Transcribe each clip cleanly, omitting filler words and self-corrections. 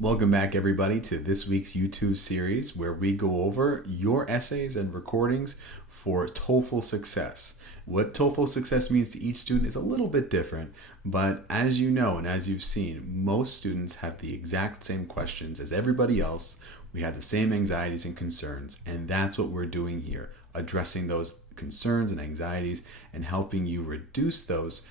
Welcome back, everybody, to this week's YouTube series where we go over your essays and recordings for TOEFL success. What TOEFL success means to each student is a little bit different, but as you know and as you've seen, most students have the exact same questions as everybody else. We have the same anxieties and concerns, and that's what we're doing here, addressing those concerns and anxieties and helping you reduce those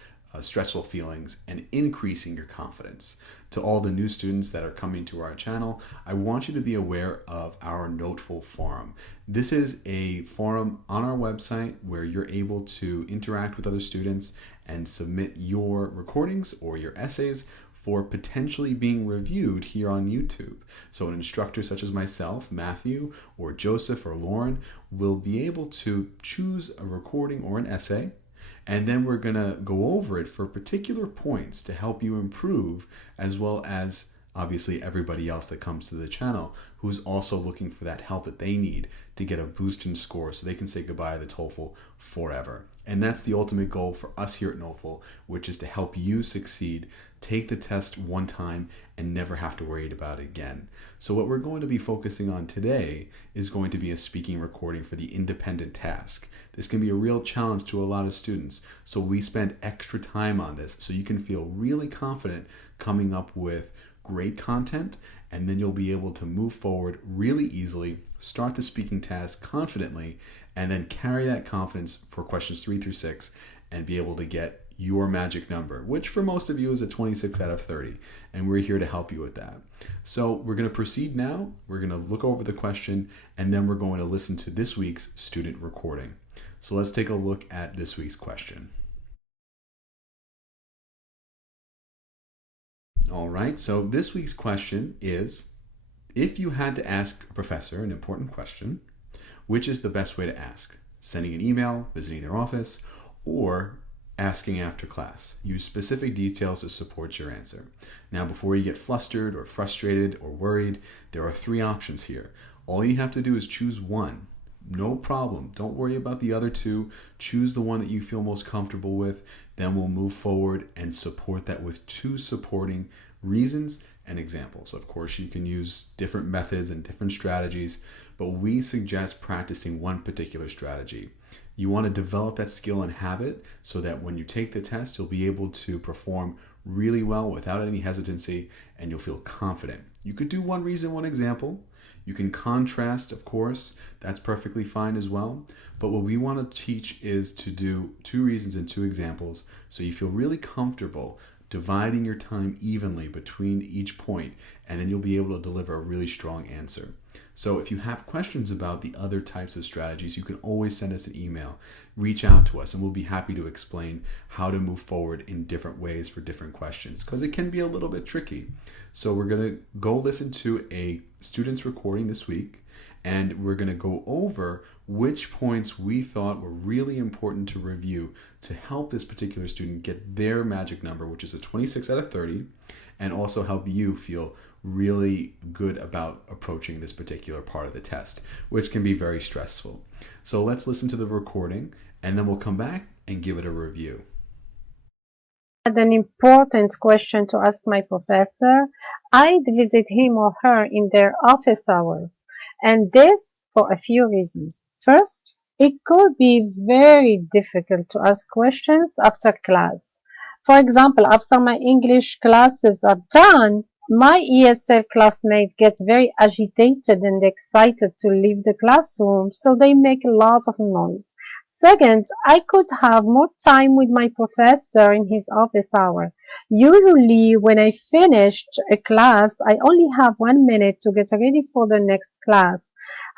stressful feelings and increasing your confidence. To all the new students that are coming to our channel, I want you to be aware of our Noteful forum. This is a forum on our website where you're able to interact with other students and submit your recordings or your essays for potentially being reviewed here on YouTube. So an instructor such as myself, Matthew, or Joseph or Lauren will be able to choose a recording or an essay, and then we're going to go over it for particular points to help you improve, as well as obviously everybody else that comes to the channel who's also looking for that help that they need to get a boost in score so they can say goodbye to the TOEFL forever. And that's the ultimate goal for us here at Noteful, which is to help you succeed, take the test one time, and never have to worry about it again. So what we're going to be focusing on today is going to be a speaking recording for the independent task. This can be a real challenge to a lot of students, so we spend extra time on this so you can feel really confident coming up with great content, and then you'll be able to move forward really easily, start the speaking task confidently, and then carry that confidence for questions 3 through 6 and be able to get your magic number, which for most of you is a 26 out of 30. And we're here to help you with that. So we're going to proceed now. We're going to look over the question, and then we're going to listen to this week's student recording. So let's take a look at this week's question. All right, so this week's question is, if you had to ask a professor an important question, which is the best way to ask? Sending an email, visiting their office, or asking after class? Use specific details to support your answer. Now, before you get flustered or frustrated or worried, there are 3 options here. All you have to do is choose one. No problem. Don't worry about the other 2. Choose the one that you feel most comfortable with. Then we'll move forward and support that with 2 supporting reasons and examples. Of course, you can use different methods and different strategies, but we suggest practicing one particular strategy. You want to develop that skill and habit so that when you take the test, you'll be able to perform really well without any hesitancy, and you'll feel confident. You could do one reason, one example. You can contrast, of course, that's perfectly fine as well. But what we want to teach is to do 2 reasons and 2 examples so you feel really comfortable dividing your time evenly between each point, and then you'll be able to deliver a really strong answer. So if you have questions about the other types of strategies, you can always send us an email, reach out to us, and we'll be happy to explain how to move forward in different ways for different questions, because it can be a little bit tricky. So we're going to go listen to a student's recording this week, and we're going to go over which points we thought were really important to review to help this particular student get their magic number, which is a 26 out of 30, and also help you feel really good about approaching this particular part of the test, which can be very stressful. So let's listen to the recording, and then we'll come back and give it a review. Had an important question to ask my professor. I'd visit him or her in their office hours, and this for a few reasons. First, it could be very difficult to ask questions after class. For example, after my English classes are done, my ESL classmates get very agitated and excited to leave the classroom, so they make a lot of noise. Second, I could have more time with my professor in his office hour. Usually, when I finished a class, I only have 1 minute to get ready for the next class.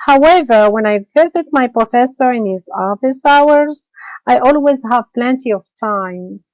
However, when I visit my professor in his office hours, I always have plenty of time.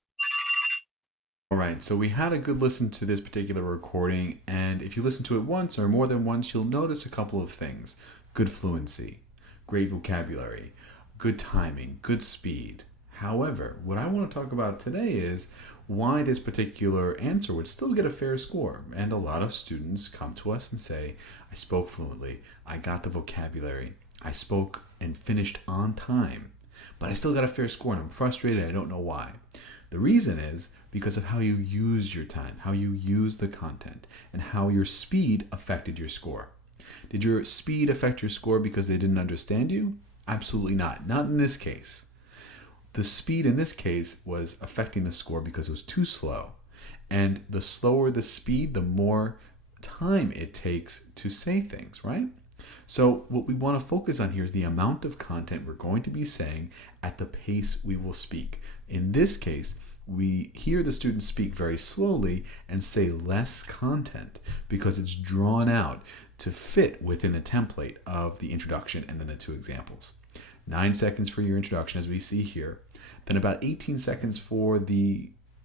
All right, so we had a good listen to this particular recording, and if you listen to it once or more than once, you'll notice a couple of things. Good fluency, great vocabulary, good timing, good speed. However, what I want to talk about today is why this particular answer would still get a fair score. And a lot of students come to us and say, I spoke fluently, I got the vocabulary, I spoke and finished on time, but I still got a fair score and I'm frustrated and I don't know why. The reason is because of how you used your time, how you used the content, and how your speed affected your score. Did your speed affect your score because they didn't understand you? Absolutely not. Not in this case. The speed in this case was affecting the score because it was too slow. And the slower the speed, the more time it takes to say things, right? So what we want to focus on here is the amount of content we're going to be saying at the pace we will speak. In this case, we hear the students speak very slowly and say less content because it's drawn out to fit within the template of the introduction and then the two examples. 9 seconds for your introduction, as we see here, then about 18 seconds for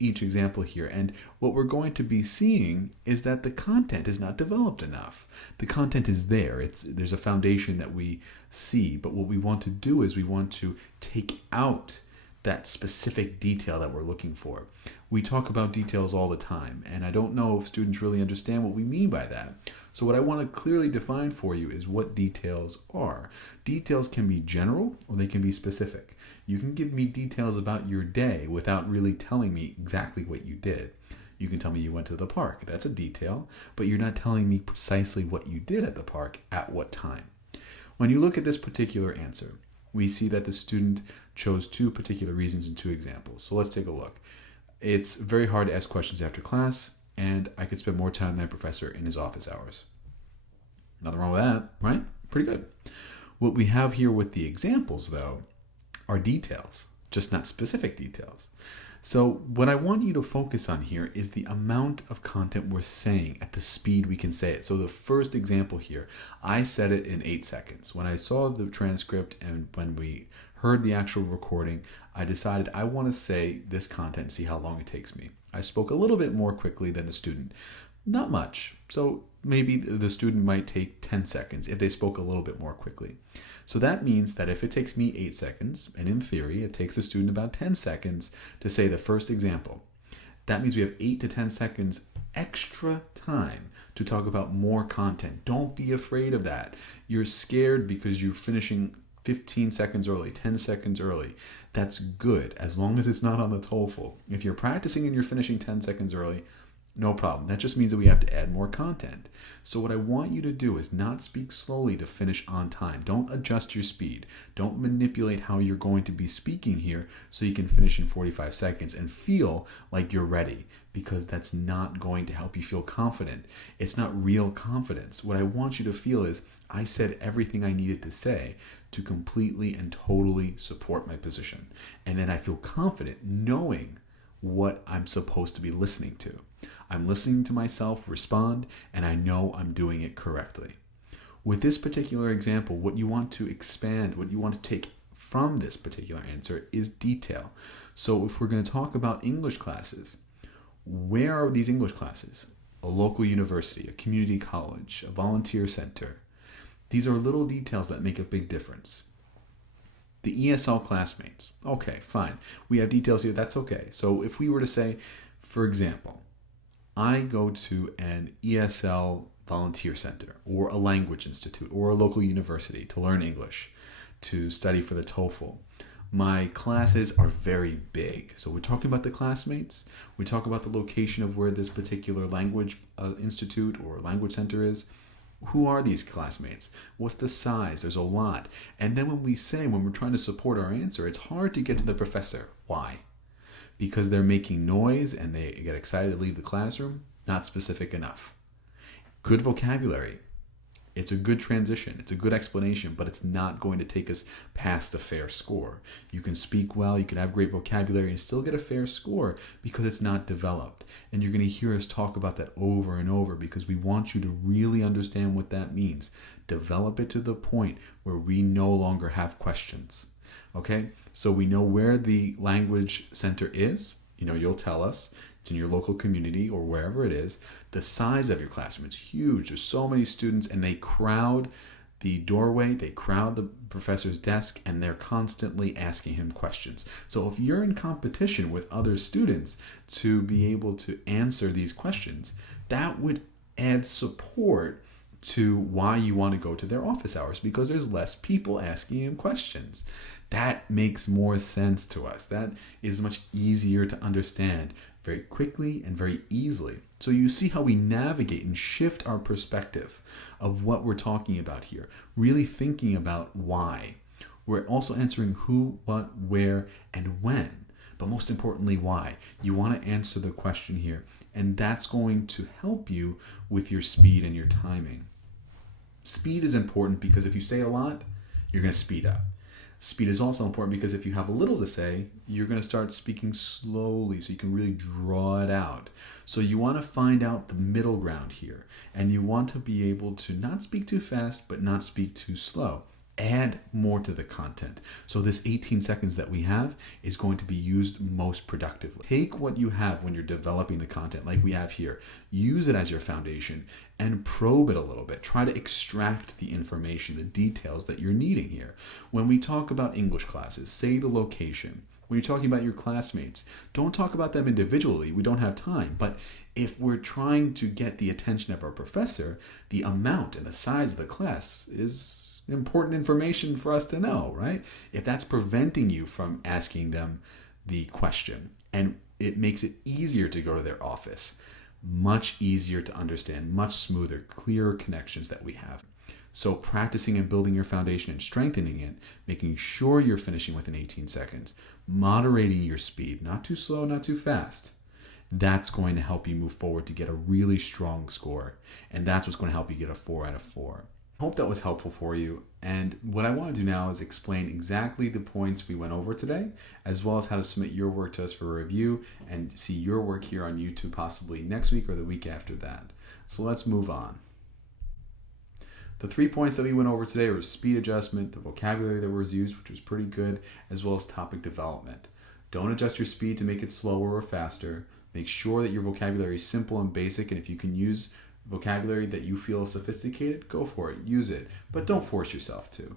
each example here. And what we're going to be seeing is that the content is not developed enough. The content is there. There's a foundation that we see, but what we want to do is we want to take out that specific detail that we're looking for. We talk about details all the time, and I don't know if students really understand what we mean by that. So what I want to clearly define for you is what details are. Details can be general or they can be specific. You can give me details about your day without really telling me exactly what you did. You can tell me you went to the park. That's a detail, but you're not telling me precisely what you did at the park at what time. When you look at this particular answer, we see that the student chose two particular reasons and two examples. So let's take a look. It's very hard to ask questions after class, and I could spend more time with my professor in his office hours. Nothing wrong with that, right? Pretty good. What we have here with the examples, though, are details, just not specific details. So what I want you to focus on here is the amount of content we're saying at the speed we can say it. So the first example here, I said it in 8 seconds. When I saw the transcript and when we heard the actual recording, I decided I want to say this content and see how long it takes me. I spoke a little bit more quickly than the student. Not much. So maybe the student might take 10 seconds if they spoke a little bit more quickly. So that means that if it takes me 8 seconds, and in theory it takes the student about 10 seconds to say the first example, that means we have 8 to 10 seconds extra time to talk about more content. Don't be afraid of that. You're scared because you're finishing 15 seconds early, 10 seconds early. That's good, as long as it's not on the TOEFL. If you're practicing and you're finishing 10 seconds early, no problem. That just means that we have to add more content. So what I want you to do is not speak slowly to finish on time. Don't adjust your speed. Don't manipulate how you're going to be speaking here so you can finish in 45 seconds and feel like you're ready, because that's not going to help you feel confident. It's not real confidence. What I want you to feel is I said everything I needed to say to completely and totally support my position. And then I feel confident knowing what I'm supposed to be listening to. I'm listening to myself respond, and I know I'm doing it correctly. With this particular example, what you want to expand, what you want to take from this particular answer is detail. So if we're going to talk about English classes, where are these English classes? A local university, a community college, a volunteer center. These are little details that make a big difference. The ESL classmates. Okay, fine. We have details here. That's okay. So if we were to say, for example, I go to an ESL volunteer center or a language institute or a local university to learn English, to study for the TOEFL. My classes are very big. So we're talking about the classmates. We talk about the location of where this particular language institute or language center is. Who are these classmates? What's the size? There's a lot. And then when we're trying to support our answer, it's hard to get to the professor. Why? Because they're making noise and they get excited to leave the classroom? Not specific enough. Good vocabulary. It's a good transition. It's a good explanation, but it's not going to take us past a fair score. You can speak well, you can have great vocabulary and still get a fair score because it's not developed. And you're going to hear us talk about that over and over because we want you to really understand what that means. Develop it to the point where we no longer have questions. Okay? So we know where the language center is. You'll tell us. It's in your local community or wherever it is. The size of your classroom, it's huge. There's so many students and they crowd the doorway, they crowd the professor's desk, and they're constantly asking him questions. So if you're in competition with other students to be able to answer these questions, that would add support to why you want to go to their office hours, because there's less people asking him questions. That makes more sense to us. That is much easier to understand very quickly and very easily. So you see how we navigate and shift our perspective of what we're talking about here, really thinking about why. We're also answering who, what, where, and when. But most importantly, why. You want to answer the question here, and that's going to help you with your speed and your timing. Speed is important because if you say a lot, you're going to speed up. Speed is also important because if you have a little to say, you're going to start speaking slowly so you can really draw it out. So you want to find out the middle ground here, and you want to be able to not speak too fast but not speak too slow. Add more to the content. So this 18 seconds that we have is going to be used most productively. Take what you have when you're developing the content like we have here, use it as your foundation and probe it a little bit. Try to extract the information, the details that you're needing here. When we talk about English classes, say the location. When you're talking about your classmates, don't talk about them individually. We don't have time. But if we're trying to get the attention of our professor, the amount and the size of the class is important information for us to know, right? If that's preventing you from asking them the question, and it makes it easier to go to their office, much easier to understand, much smoother, clearer connections that we have. So practicing and building your foundation and strengthening it, making sure you're finishing within 18 seconds, moderating your speed, not too slow, not too fast. That's going to help you move forward to get a really strong score. And that's what's going to help you get a 4 out of 4. I hope that was helpful for you. And what I want to do now is explain exactly the points we went over today, as well as how to submit your work to us for a review and see your work here on YouTube possibly next week or the week after that. So let's move on. The 3 points that we went over today were speed adjustment, the vocabulary that was used, which was pretty good, as well as topic development. Don't adjust your speed to make it slower or faster. Make sure that your vocabulary is simple and basic, and if you can use vocabulary that you feel is sophisticated, go for it, use it, but don't force yourself to.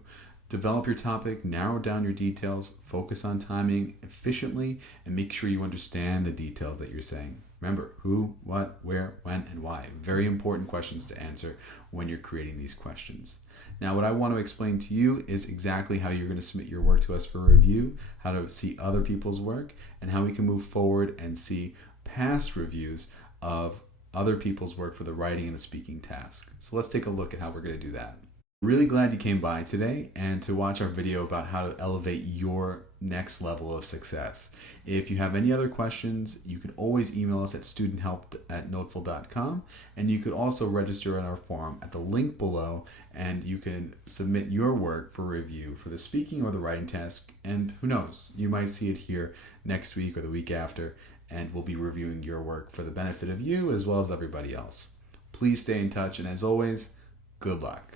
Develop your topic, narrow down your details, focus on timing efficiently, and make sure you understand the details that you're saying. Remember, who, what, where, when, and why. Very important questions to answer when you're creating these questions. Now, what I want to explain to you is exactly how you're going to submit your work to us for review, how to see other people's work, and how we can move forward and see past reviews of other people's work for the writing and the speaking task. So let's take a look at how we're going to do that. Really glad you came by today and to watch our video about how to elevate your next level of success. If you have any other questions, you can always email us at studenthelp@noteful.com, and you could also register on our forum at the link below, and you can submit your work for review for the speaking or the writing task, and who knows, you might see it here next week or the week after, and we'll be reviewing your work for the benefit of you as well as everybody else. Please stay in touch, and as always, good luck.